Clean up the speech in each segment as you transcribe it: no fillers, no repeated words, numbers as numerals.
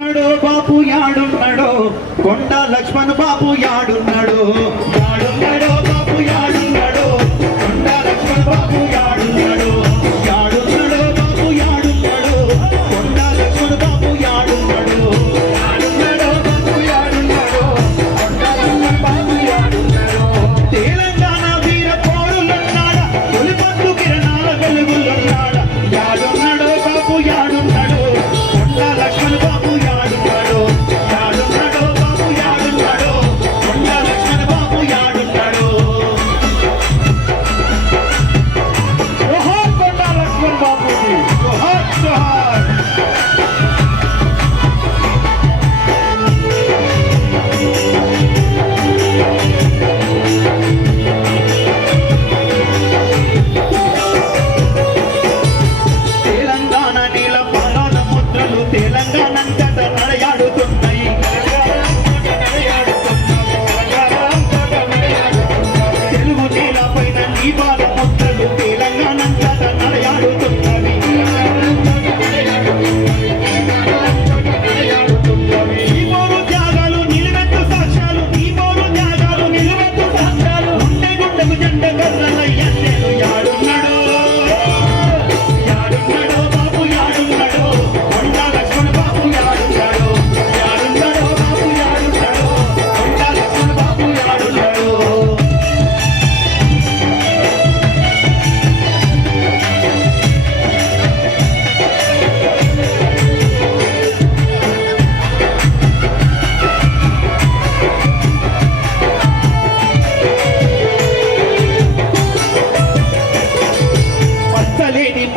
బాపు యాడున్నాడో కొండ లక్ష్మణ్ బాపు యాడున్నాడో యాడున్నాడో బాపు యాడున్నాడో కొండ లక్ష్మణ్ బాపు యాడున్నాడో యాడున్నాడో బాపు యాడున్నాడో కొండ లక్ష్మణ్ బాపు యాడున్నాడో యాడున్నాడో బాపు యాడున్నాడో కొండ లక్ష్మణ్ బాపు యాడున్నాడో తెలంగాణ వీర పౌరులున్నాడా తొలిపండు కిరణాల వెలుగులున్నాడా యాడున్నాడో బాపు యాడున్నాడో కొండ లక్ష్మణ్ బాపు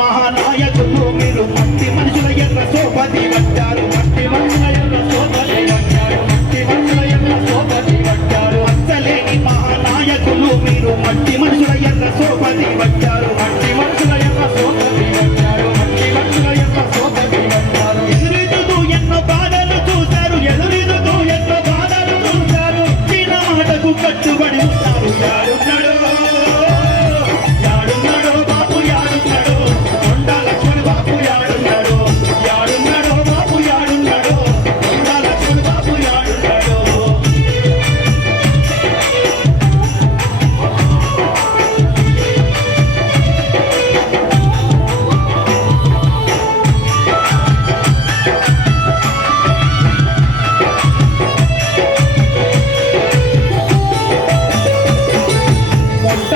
మహానాయకులు మీరు మట్టి మనుషుల ఎర్ర సోపతి వచ్చారు మట్టి మనుషుల ఎర్ర సోపతి వచ్చారు మట్టి మనుషుల ఎర్ర సోపతి వచ్చారు అచ్చలేని మహానాయకులు మీరు మట్టి మనుషుల ఎర్ర సోపతి వచ్చారు మట్టి మనుషుల ఎర్ర సోపతి వచ్చారు మట్టి మనుషుల ఎర్ర సోపతి వచ్చారు ఎదురీదుతూ ఎన్నో బాధలు చూశారు ఎదురీదుతూ ఎన్నో బాధలు చూశారు చిన్న మాటకు కట్టుబడి ఉన్నారు యాడున్నాడు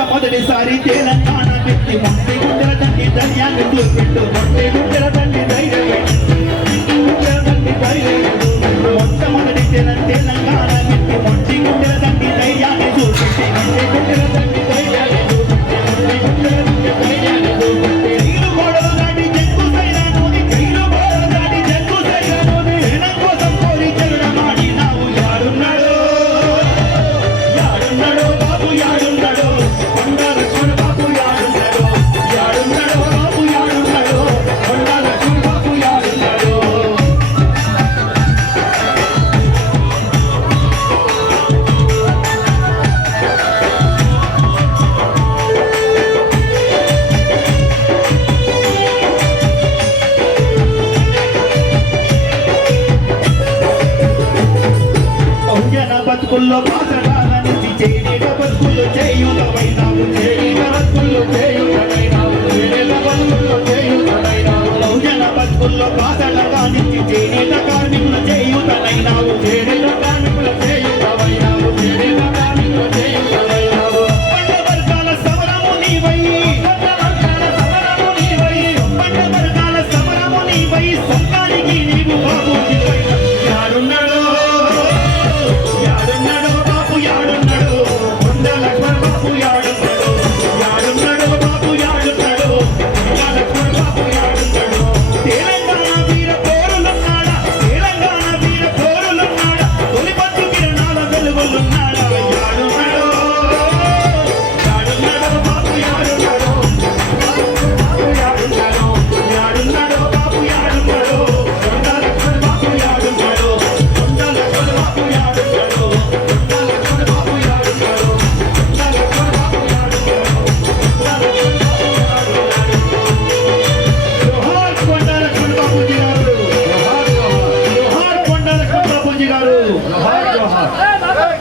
మొదటిసారి తెలంగాణ వ్యక్తి మొండి గుండెల తండ్రి ధైర్యాన్ని చూపిండు మొండి గుండెల తండ్రి ధైర్యం మొట్టమొదటి తెలంగాణ వ్యక్తి మొండి గుండెల తండ్రి ధైర్యాన్ని చూపించి మొండి గుండెల తండ్రి ధైర్యాన్ని చూపించి మొండి గుండెల తండ్రి ధైర్యాన్ని చూపించి నీరు గోడలు దాటి జగ్గు సైరానోని జైలు గోడలు దాటి జగ్గు సైరానోని జనం కోసం కోరి జగడమాడి నావు యాడున్నాడో యాడున్నాడో బాబు యాడున్నాడో కొండ లక్ష్మణ్ బాపు యాడున్నాడో యాడున్నాడో బాపు యాడున్నాడో కొండ లక్ష్మణ్ బాపు యాడున్నాడో బతుకుల్లో పాసరాలనిసి చేనేత బతుకులు చేయుతమైనావు చేనేత బతుకుల్లో చేయుతమైనావు చేనేత బతుకుల్లో చేయుతమైనావు బహుజన బతుకుల్లో పాసరాలనిసి చేనేత కార్మికులు చేయుతమైనావు చేనేత కార్మికులు చేయుతమైనావు చేనేత కార్మికులు చేయుతమైనావు పండ వర్గాల సమరము నీవై పండ వర్గాల సమరము నీవై పండ వర్గాల సమరము నీవై సంఘానికి నీవు బాబూజీవై యాడున్నాడో యాడున్నాడో బాపు యాడున్నాడో కొండ లక్ష్మణ్ బాపు యాడున్నాడో గారు. జోహార్ జోహార్